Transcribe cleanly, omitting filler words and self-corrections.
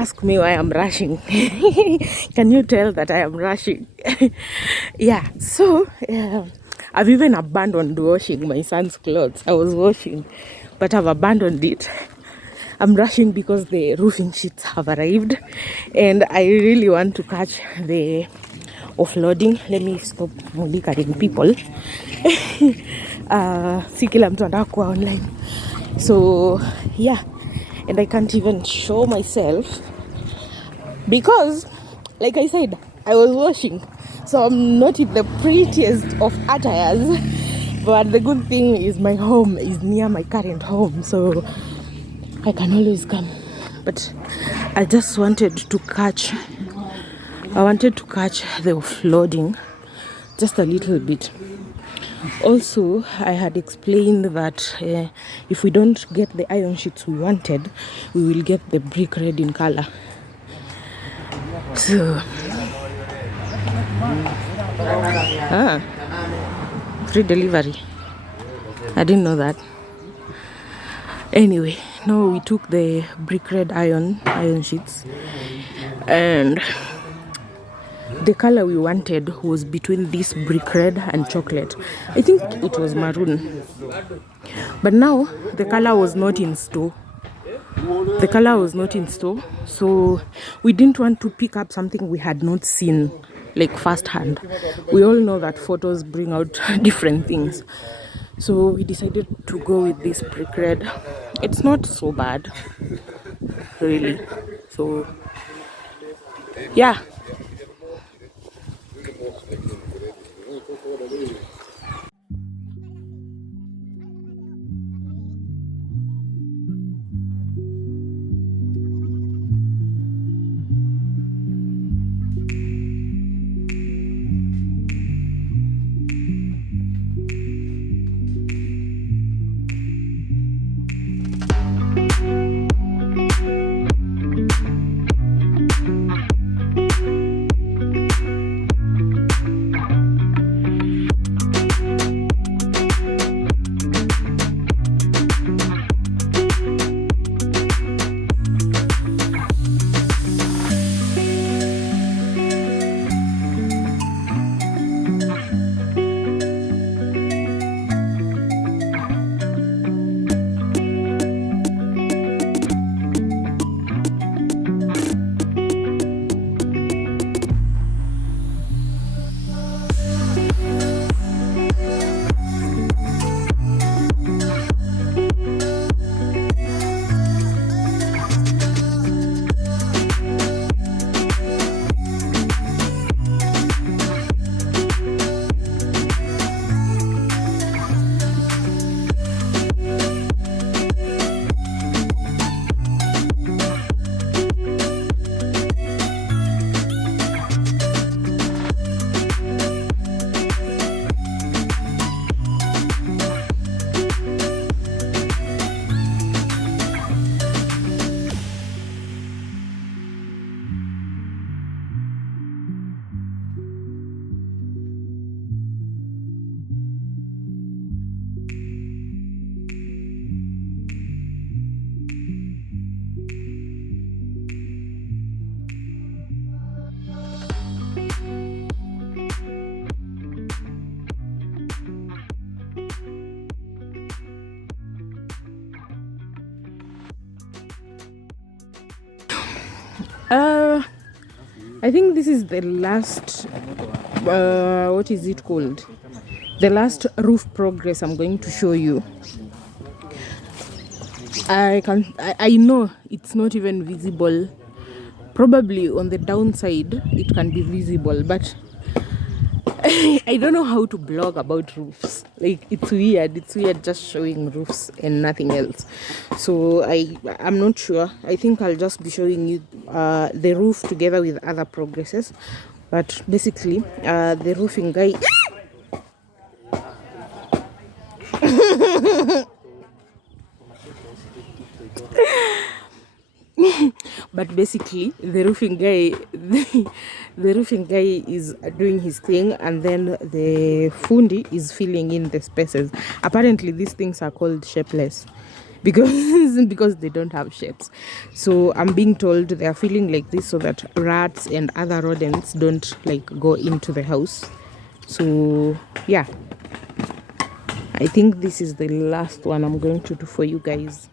ask me why I'm rushing. Can you tell that I am rushing? Yeah, so I've even abandoned washing my son's clothes. I was washing, but I've abandoned it. I'm rushing because the roofing sheets have arrived and I really want to catch the offloading. Let me stop monitoring people. Si kila mtu anataka kuwa online. So yeah, and I can't even show myself because, like I said, I was washing, so I'm not in the prettiest of attires. But the good thing is my home is near my current home, so I can always come. But I just wanted to catch the offloading just a little bit. Also, I had explained that if we don't get the iron sheets we wanted, we will get the brick red in color. So, free delivery. I didn't know that. Anyway, no, we took the brick red iron sheets, and the color we wanted was between this brick red and chocolate. I think it was maroon. But now the color was not in store. So we didn't want to pick up something we had not seen, like firsthand. We all know that photos bring out different things. So we decided to go with this brick red. It's not so bad, really. So yeah. I think this is the last, what is it called? The last roof progress I'm going to show you. I know it's not even visible. Probably on the downside it can be visible, but I don't know how to blog about roofs. Like, it's weird just showing roofs and nothing else. So I'm not sure. I think I'll just be showing you the roof together with other progresses. But basically, the roofing guy but basically the roofing guy is doing his thing, and then the fundi is filling in the spaces. Apparently these things are called shapeless, because they don't have shapes. So I'm being told they are feeling like this so that rats and other rodents don't like go into the house. So yeah, I think this is the last one I'm going to do for you guys.